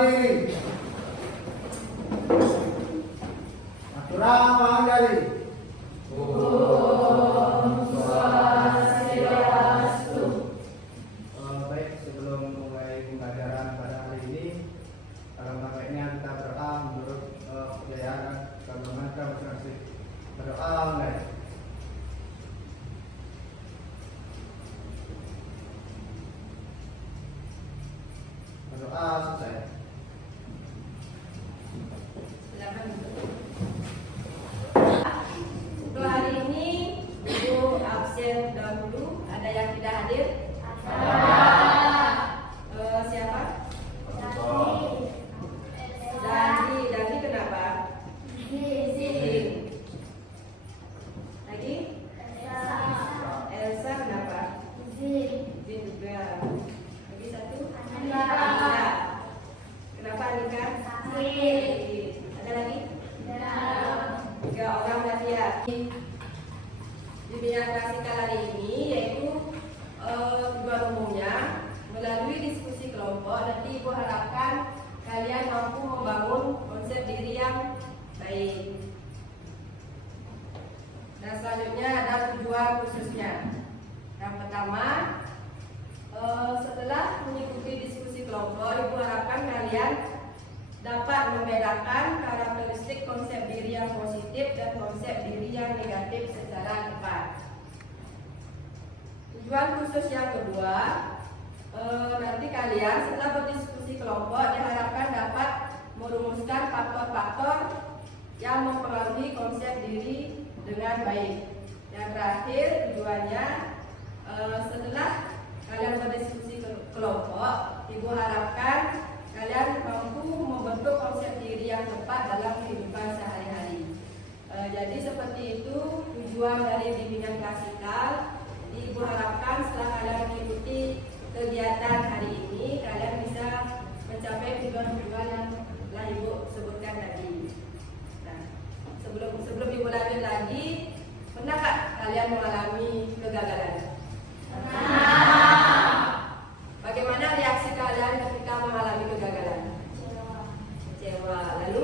berdiri. Aturan menggali. Baik, sebelum mulai pembelajaran pada hari ini, alangkah baiknya kita berdoa menurut kepercayaan agama kita masing-masing. Berdoa, guys. Berdoa selesai. Silakan. Untuk hari ini Ibu absen dahulu. Ada yang tidak hadir? Siapa? Dani kenapa? Izin. Lagi? Elsa kenapa? Izin juga. Lagi satu? Anika. Kenapa Anika? Izin. Ada lagi? 3 orang berarti ya. Di bidang klasikal hari ini yaitu tujuan umumnya melalui diskusi kelompok. Nanti Ibu harapkan kalian mampu membangun konsep diri yang baik. Dan selanjutnya ada tujuan khususnya. Yang pertama, setelah mengikuti diskusi kelompok, Ibu harapkan kalian dapat membedakan karakteristik konsep diri yang positif dan konsep diri yang negatif secara tepat. Tujuan khusus yang kedua, nanti kalian setelah berdiskusi kelompok diharapkan dapat merumuskan faktor-faktor yang mempengaruhi konsep diri dengan baik. Yang terakhir tujuannya, setelah kalian berdiskusi kelompok, Ibu harapkan kalian mampu membentuk konsep diri yang tepat dalam kehidupan sehari-hari. Jadi seperti itu tujuan dari bimbingan klasikal. Ibu harapkan setelah kalian mengikuti kegiatan hari ini, kalian bisa mencapai tujuan-tujuan yang telah Ibu sebutkan tadi. Nah, sebelum Ibu lanjut lagi, pernah tak kalian mengalami kegagalan? Bagaimana reaksi kalian ketika mengalami kegagalan? Kecewa. Lalu?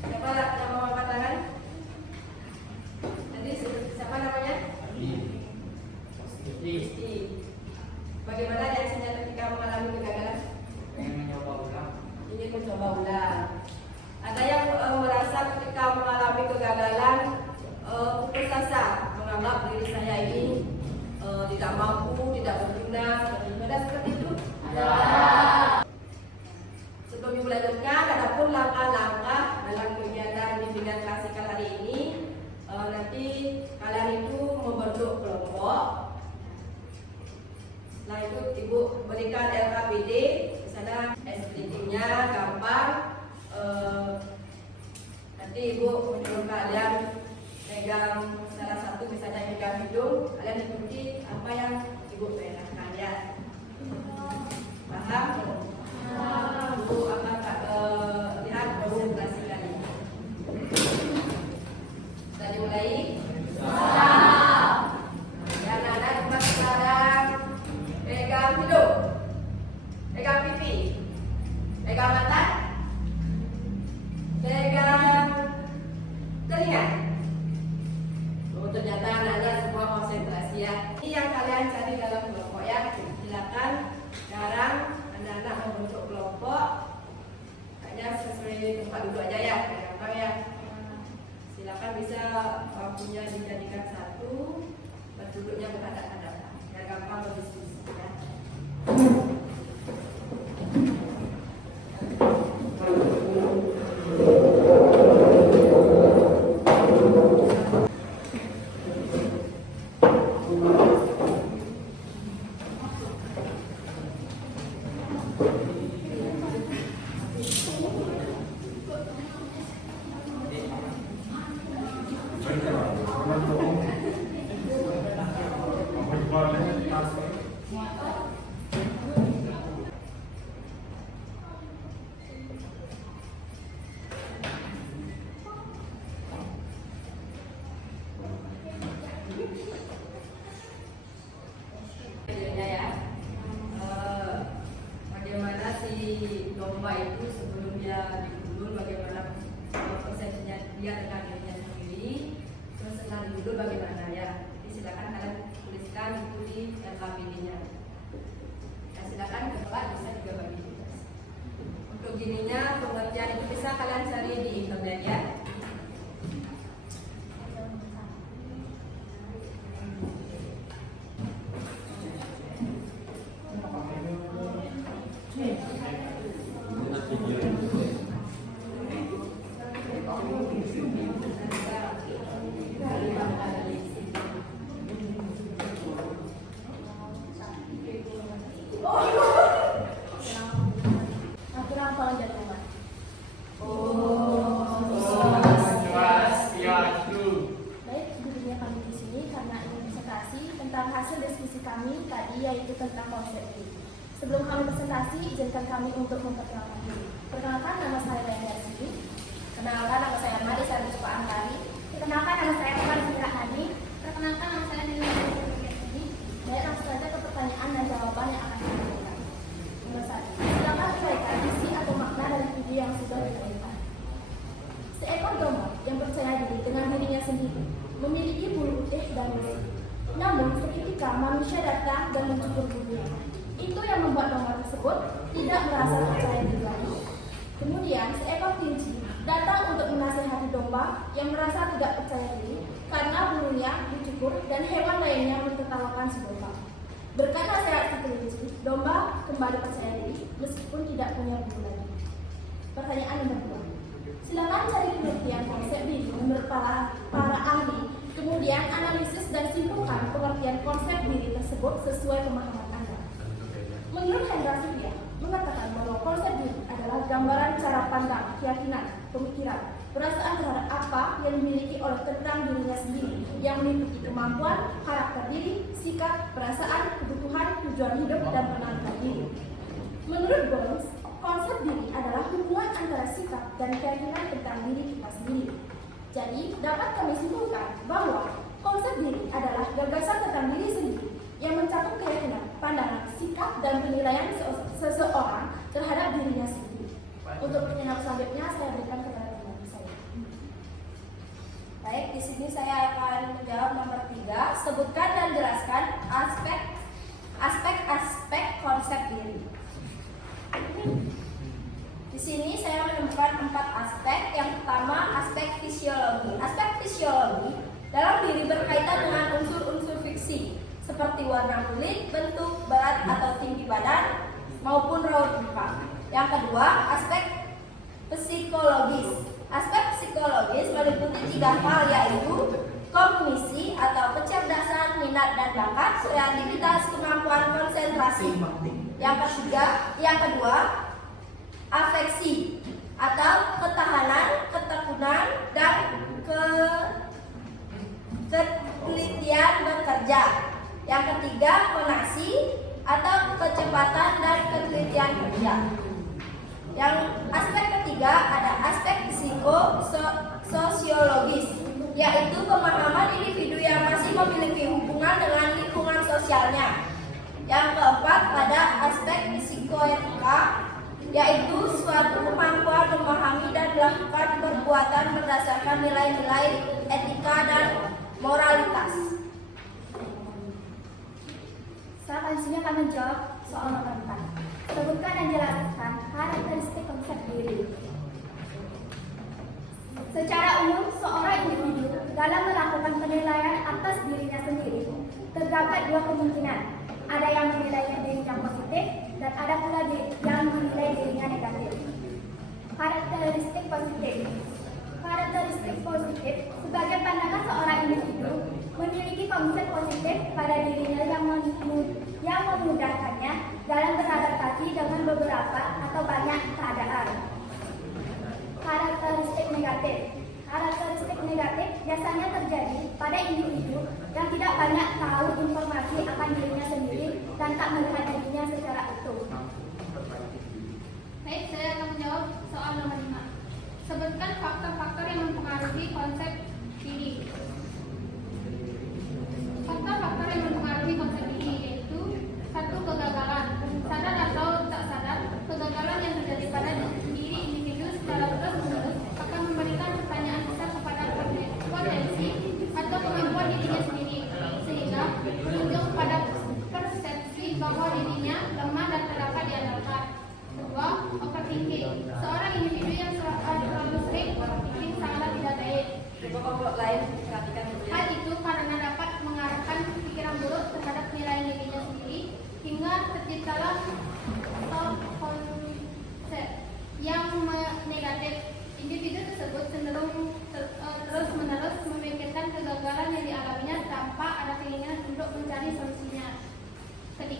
Siapa yang mau angkat tangan? Nanti siapa namanya? Isti. Bagaimana reaksinya ketika mengalami kegagalan? Ingin mencoba ulang. Ada yang merasa ketika mengalami kegagalan putus asa, menganggap diri saya ini tidak mampu, tidak berguna. Ada seperti itu? Sebelum Ibu lanjutkan, adapun langkah-langkah dalam kegiatan bimbingan klasikal hari ini, nanti kalian itu membentuk kelompok. Setelah itu Ibu berikan LKPD, di sana SPT-nya gampang. Nanti Ibu menyuruh kalian pegang salah satu, misalnya pegang hidung, kalian ikuti apa yang Ibu perintahkan ya. Paham? Ibu akan lihat konsentrasi kalian. Sudah dimulai? Ya, anak-anak coba sekarang pegang hidung, pegang pipi, pegang mata, pegang telinga. Ternyata anak-anak semua konsentrasi ya. Ini yang kalian cari dalam kelompok ya. Silakan sekarang anak-anak membentuk kelompok. Kayaknya sesuai tempat duduk aja ya, gampang ya. Silakan bisa waktunya dijadikan satu, duduknya berhadapan-hadapan, biar gampang berdiskusi ya. isi RKPD-nya. Nah, silakan Bapak bisa juga bagi tugas. Untuk gininya pengertian itu bisa kalian cari di internet ya. Aturan pengajar rumah. Baik, duduknya kami di sini karena ingin presentasi tentang hasil diskusi kami tadi, yaitu tentang konsep ini. Sebelum kami presentasi, izinkan kami untuk memperkenalkan diri. Perkenalkan, nama saya Daya Sini. Perkenalkan, nama saya Madi Sarjus Pak Angkari. Perkenalkan, nama saya Evan Sindra Hadi. Perkenalkan, nama saya Nila Sini. Baik, langsung saja ke pertanyaan dan jawaban yang akan kami berikan. Nomor 1. Silakan uraikan isi atau makna dari video yang sudah diberikan. Seekor domba yang percaya diri dengan dirinya sendiri memiliki bulu putih dan bersih. Namun seketika manusia datang dan mencukur bulunya. Itu yang membuat domba tersebut tidak merasa percaya diri lagi. Kemudian seekor kelinci datang untuk menasihati domba yang merasa tidak percaya diri karena bulunya dicukur dan hewan lainnya mentertawakan si domba. Berkat nasihat si kelinci, domba kembali percaya diri meskipun tidak punya bulu lagi. Pertanyaan nomor 2. Silakan cari pengertian konsep diri menurut para ahli, kemudian analisis dan simpulkan pengertian konsep diri tersebut sesuai pemahaman Anda. Menurut Hendra Sivia, mengatakan bahwa konsep diri adalah gambaran cara pandang, keyakinan, pemikiran, perasaan terhadap apa yang dimiliki oleh tentang dirinya sendiri, yang meliputi kemampuan, karakter diri, sikap, perasaan, kebutuhan, tujuan hidup, dan penampilan diri. Menurut Burns, konsep diri adalah hubungan antara sikap dan keyakinan tentang diri kita sendiri. Jadi, dapat kami simpulkan bahwa konsep diri adalah gagasan tentang diri sendiri yang mencakup keyakinan, pandangan, sikap, dan penilaian seseorang terhadap dirinya sendiri. Untuk pertanyaan selanjutnya, saya berikan kepada teman saya. Baik, di sini saya akan menjawab nomor 3. Sebutkan dan jelaskan aspek-aspek konsep diri. Di sini saya menemukan 4 aspek. Yang pertama, aspek fisiologi. Aspek fisiologi dalam diri berkaitan dengan unsur-unsur fiksi seperti warna kulit, bentuk, berat atau tinggi badan maupun raut muka. Yang kedua, aspek psikologis. Aspek psikologis meliputi 3 hal, yaitu kognisi atau kecerdasan, minat dan bakat, kreativitas, kemampuan konsentrasi. Yang kedua, afeksi atau ketahanan, ketekunan, dan ketelitian bekerja. Yang ketiga, konasi atau kecepatan dan ketelitian kerja. Yang aspek ketiga ada aspek psikososiologis, yaitu pemahaman individu yang masih memiliki hubungan dengan lingkungan sosialnya. Yang keempat ada aspek psikoetika, yaitu suatu kemampuan memahami dan melakukan perbuatan berdasarkan nilai-nilai etika dan moralitas. Selanjutnya kami menjawab soal nomor 4. Sebutkan dan jelaskan karakteristik konsep diri. Secara umum, seorang individu dalam melakukan penilaian atas dirinya sendiri terdapat 2 kemungkinan. Ada yang menilai dirinya positif dan ada pula yang menilai dirinya negatif. Karakteristik positif. Karakteristik positif sebagai pandangan seorang individu memiliki konsep positif pada dirinya yang memudahkannya dalam beradaptasi dengan beberapa atau banyak keadaan. Karakteristik negatif. Karakteristik negatif biasanya terjadi pada individu yang tidak banyak tahu informasi akan dirinya sendiri dan tak melihat dirinya secara utuh. Baik, saya akan menjawab soal nomor 5. Sebutkan faktor-faktor yang mempengaruhi konsep diri. Faktor-faktor yang mempengaruhi konsep diri yaitu 1. Kegagalan. Sadar atau tak sadar, kegagalan yang terjadi pada diri individu secara terus-menerus akan memberikan pertanyaan besar kepada potensi atau kemampuan dirinya sendiri, sehingga berujung pada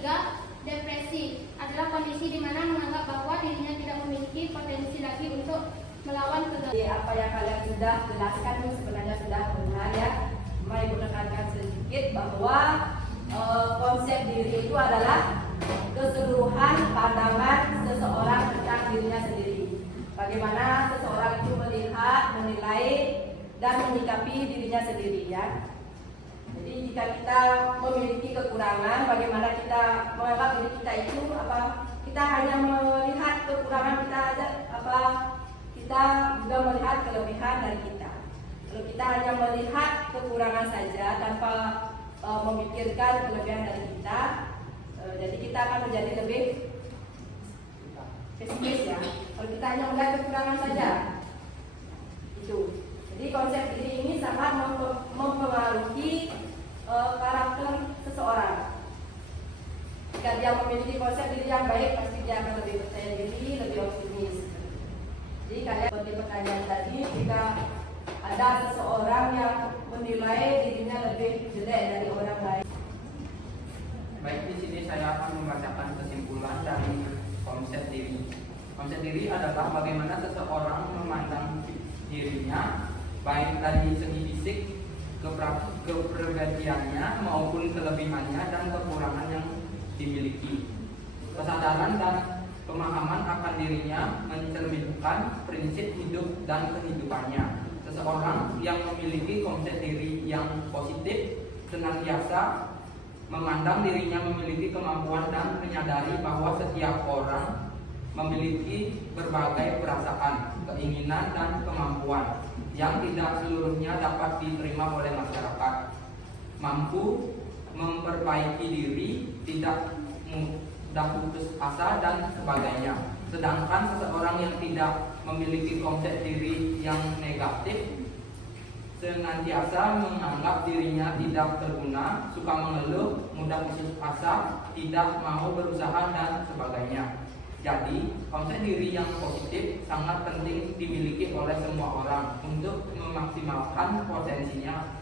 ketiga, depresi adalah kondisi di mana menganggap bahwa dirinya tidak memiliki potensi lagi untuk melawan kegagalan. Jadi apa yang kalian sudah jelaskan itu sebenarnya sudah benar ya. Mau menekankan sedikit bahwa konsep diri itu adalah keseluruhan pandangan seseorang tentang dirinya sendiri. Bagaimana seseorang itu melihat, menilai, dan menyikapi dirinya sendiri ya. Jadi jika kita memiliki kekurangan, bagaimana kita menganggap diri kita itu apa? Kita hanya melihat kekurangan kita aja, apa? Kita juga melihat kelebihan dari kita. Kalau kita hanya melihat kekurangan saja tanpa memikirkan kelebihan dari kita, jadi kita akan menjadi lebih pesimis ya. Kalau kita hanya melihat kekurangan saja, itu. Jadi konsep diri ini sangat mempengaruhi karakter seseorang. Jika dia memiliki konsep diri yang baik, pasti dia akan lebih percaya diri, lebih optimis. Jadi kalian seperti pertanyaan tadi, jika ada seseorang yang menilai dirinya lebih jelek dari orang lain. Baik, di sini saya akan membacakan kesimpulan dari konsep diri. Konsep diri adalah bagaimana seseorang memandang dirinya, baik dari segi fisik, kepribadiannya maupun kelebihannya dan kekurangan yang dimiliki. Kesadaran dan pemahaman akan dirinya mencerminkan prinsip hidup dan kehidupannya. Seseorang yang memiliki konsep diri yang positif senantiasa memandang dirinya memiliki kemampuan dan menyadari bahwa setiap orang memiliki berbagai perasaan, keinginan, dan kemampuan yang tidak seluruhnya dapat diterima oleh masyarakat. Mampu memperbaiki diri, tidak mudah putus asa, dan sebagainya. Sedangkan seseorang yang tidak memiliki konsep diri yang negatif senantiasa menganggap dirinya tidak berguna, suka mengeluh, mudah putus asa, tidak mau berusaha, dan sebagainya. Jadi, konsep diri yang positif sangat penting dimiliki oleh semua orang untuk memaksimalkan potensinya,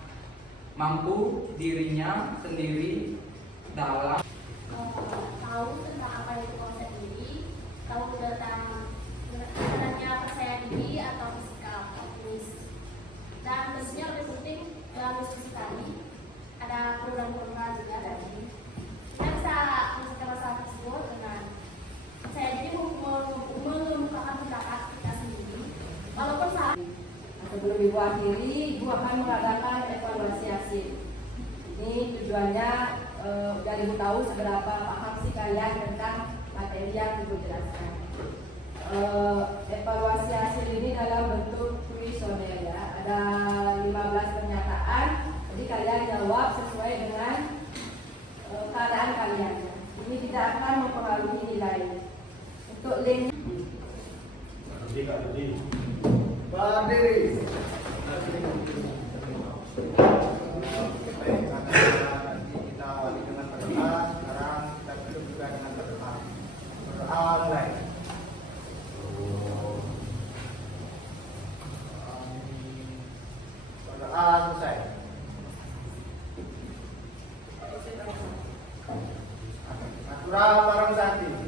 mampu dirinya sendiri dalam tahu tentang apa itu konsep diri, tahu tentang adanya percaya diri atau sikap optimis. Dan tentunya lebih penting dalam diskusi kami ada program-program juga dari kita bisa menyelesaikan masalah tersebut dengan saya jadi mengemukakan pendapat kita sendiri walaupun saat. Sebelum Ibu akhiri, Ibu akan mengadakan evaluasi hasil. Ini tujuannya agar Ibu tahu seberapa paham sih kalian tentang materi yang Ibu jelaskan. Evaluasi hasil ini dalam bentuk kuesioner ya. Ada 15 pernyataan. Jadi kalian jawab sesuai dengan keadaan kalian. Ini tidak akan mempengaruhi nilai. Untuk link Berdiri. Baik, karena nanti kita awali dengan berdoa, sekarang kita tutup juga dengan berdoa. Berdoa mulai. Berdoa selesai. Surah Barang Sati.